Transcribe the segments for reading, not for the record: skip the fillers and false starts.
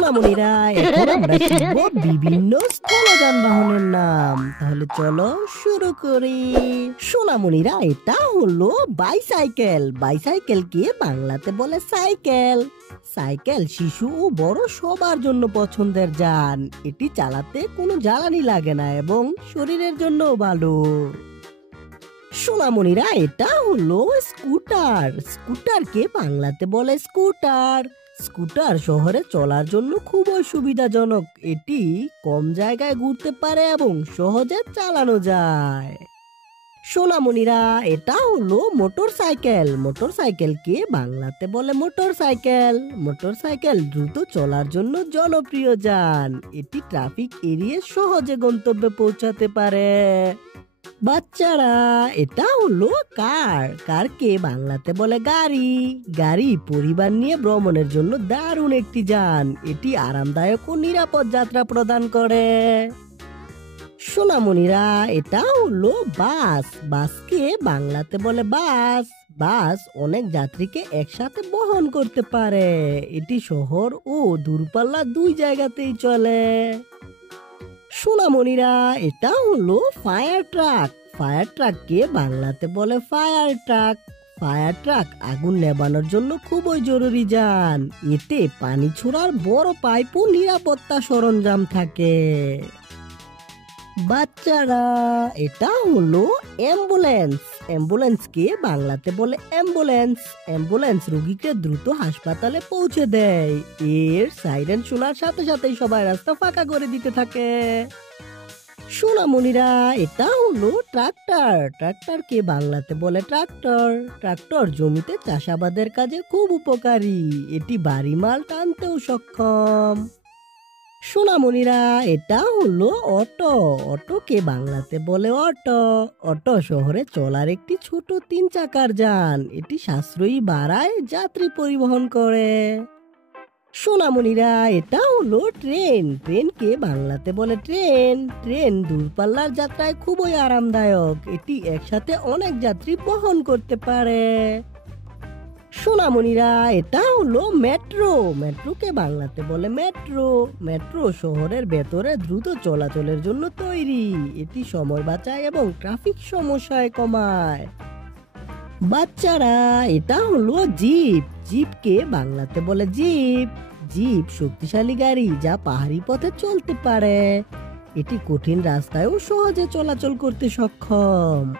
সোনামণিরা, এখন আমরা শিখব বিভিন্ন স্থল যানবাহনের নাম। তাহলে চলো শুরু করি। সোনামণিরা, এটা হলো বাইসাইকেল। বাইসাইকেলকে বাংলাতে বলে সাইকেল। সাইকেল শিশু ও বড় সবার জন্য পছন্দের যান। এটি চালাতে কোনো জ্বালানি লাগে না এবং শরীরের জন্য ভালো। সোনামণিরা, এটা হলো স্কুটার। স্কুটারকে বাংলাতে বলে স্কুটার। স্কুটার শহরে চলার জন্য খুবই সুবিধাজনক। এটি কম জায়গায় ঘুরতে পারে এবং সহজে চালানো যায়। সোনামণিরা, এটা হলো মোটর সাইকেল। মোটর সাইকেলকে বাংলাতে বলে মোটর সাইকেল। মোটর সাইকেল দ্রুত চলার জন্য জনপ্রিয় যান। এটি ট্রাফিক এড়িয়ে সহজে গন্তব্যে পৌঁছাতে পারে। বাচ্চারা, এটা হলো কার। কারকে বাংলাতে বলে গাড়ি। গাড়ি পরিবার নিয়ে ভ্রমণের জন্য দারুণ একটি যান। এটি আরামদায়ক ও নিরাপদ যাত্রা প্রদান করে। সোনামণিরা, এটা হলো বাস। বাসকে বাংলাতে বলে বাস। বাস অনেক যাত্রীকে একসাথে বহন করতে পারে। এটি শহর ও দূরপাল্লা দুই জায়গাতেই চলে। সোনামণিরা, এটা হলো ফায়ার ট্রাক। ফায়ার ট্রাককে বাংলাতে বলে ফায়ার ট্রাক। ফায়ার ট্রাক আগুন নেভানোর জন্য খুবই জরুরি যান। এতে পানি ছোড়ার বড় পাইপ ও নিরাপত্তা সরঞ্জাম থাকে। বাচ্চারা, এটা হলো অ্যাম্বুলেন্স। অ্যাম্বুলেন্সকে বাংলাতে বলে অ্যাম্বুলেন্স। অ্যাম্বুলেন্স রোগীকে দ্রুত হাসপাতালে পৌঁছে দেয়। এর সাইরেন শোনার সাথে সাথেই সবাই রাস্তা ফাঁকা করে দিতে থাকে। সোনামণিরা, এটা হলো ট্রাক্টর। ট্রাক্টরকে বাংলাতে বলে ট্রাক্টর। ট্রাক্টর জমিতে চাষাবাদের কাজে খুব উপকারী। এটি ভারী মাল টানতেও সক্ষম। সোনামণিরা, এটা হলো অটো। অটোকে বাংলাতে বলে অটো। অটো শহরে চলার একটি ছোট 3 চাকার যান। এটি সাশ্রয়ী ভাড়ায় যাত্রী পরিবহন করে। সোনামণিরা, এটা হলো ট্রেন। ট্রেনকে বাংলাতে বলে ট্রেন। ট্রেন দূরপাল্লার যাত্রায় খুবই আরামদায়ক। এটি একসাথে অনেক যাত্রী বহন করতে পারে। সোনামণিরা, এটা হলো মেট্রো। মেট্রোকে বাংলাতে বলে মেট্রো। মেট্রো শহরের ভেতরে দ্রুত চলাচলের জন্য তৈরি। এটি সময় বাঁচায় এবং ট্রাফিক সমস্যায় কমায়। বাচ্চারা, এটা হলো জিপ। জিপকে বাংলাতে বলে জিপ। জিপ শক্তিশালী গাড়ি যা পাহাড়ি পথে চলতে পারে। এটি কঠিন রাস্তায়ও সহজে চলাচল করতে সক্ষম।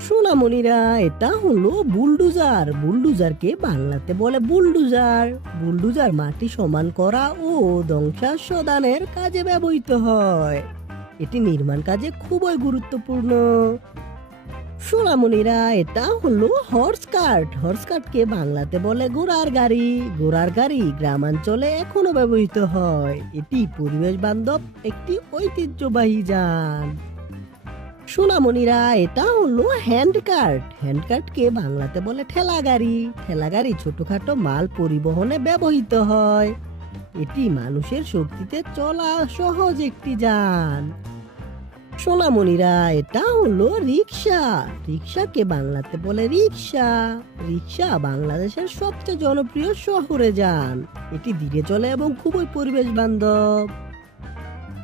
সোনামণিরা, এটা হলো বুলডোজার। বুলডোজারকে বাংলাতে বলে বুলডোজার। বুলডোজার মাটি সমান করা ও ধ্বংসাবশেষের কাজে ব্যবহৃত হয়। এটি নির্মাণ কাজে খুবই গুরুত্বপূর্ণ। সোনামণিরা, এটা হলো হর্স কার্ট। হর্স কার্টকে বাংলাতে বলে ঘোড়ার গাড়ি। ঘোড়ার গাড়ি গ্রামাঞ্চলে এখনো ব্যবহৃত হয়। এটি পরিবেশ বান্ধব একটি ঐতিহ্যবাহী যান। সোনামণিরা, এটা হলো হ্যান্ড কার্ট। হ্যান্ড কার্টকে বাংলাতে বলে ঠেলা গাড়ি। ঠেলা গাড়ি ছোটখাটো মাল পরিবহনে ব্যবহৃত হয়। এটি মানুষের শক্তিতে চলা সহজ একটি যান। সোনামণিরা, এটা হলো রিক্সা। রিক্সাকে বাংলাতে বলে রিক্সা। রিক্সা বাংলাদেশের সবচেয়ে জনপ্রিয় শহরে যান। এটি ধীরে চলে এবং খুবই পরিবেশ বান্ধব।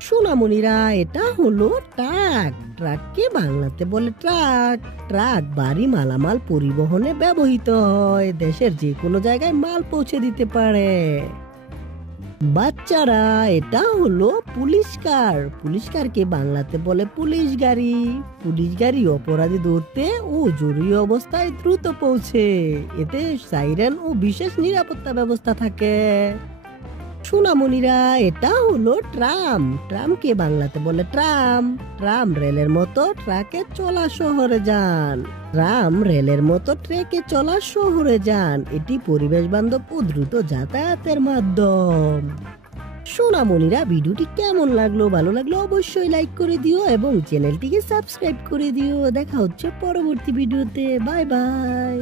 সোনামণিরা, এটা হলো ট্রাক। ট্রাককে বাংলাতে বলে ট্রাক। ট্রাক ভারী মালামাল পরিবহনে ব্যবহৃত হয়। দেশের যে কোনো জায়গায় মাল পৌঁছে দিতে পারে। বাচ্চারা, এটা হলো পুলিশ কার। পুলিশ কারকে বাংলাতে বলে পুলিশ গাড়ি। পুলিশ গাড়ি অপরাধী ধরতে ও জরুরি অবস্থায় দ্রুত পৌঁছে। এতে সাইরেন ও বিশেষ নিরাপত্তা ব্যবস্থা থাকে। সোনামণিরা, এটা হলো ট্রাম। ট্রামকে বাংলাতে বলে ট্রাম। ট্রাম রেলের মতো ট্রাকে চলা শহরে যান। ট্রাম রেলের মতো ট্রেকে চলা শহরে যান। এটি পরিবেশ বান্ধব ও দ্রুত যাতায়াতের মাধ্যম। সোনামণিরা, ভিডিওটি কেমন লাগলো? ভালো লাগলো অবশ্যই লাইক করে দিও এবং চ্যানেলটিকে সাবস্ক্রাইব করে দিও। দেখা হচ্ছে পরবর্তী ভিডিওতে। Bye bye.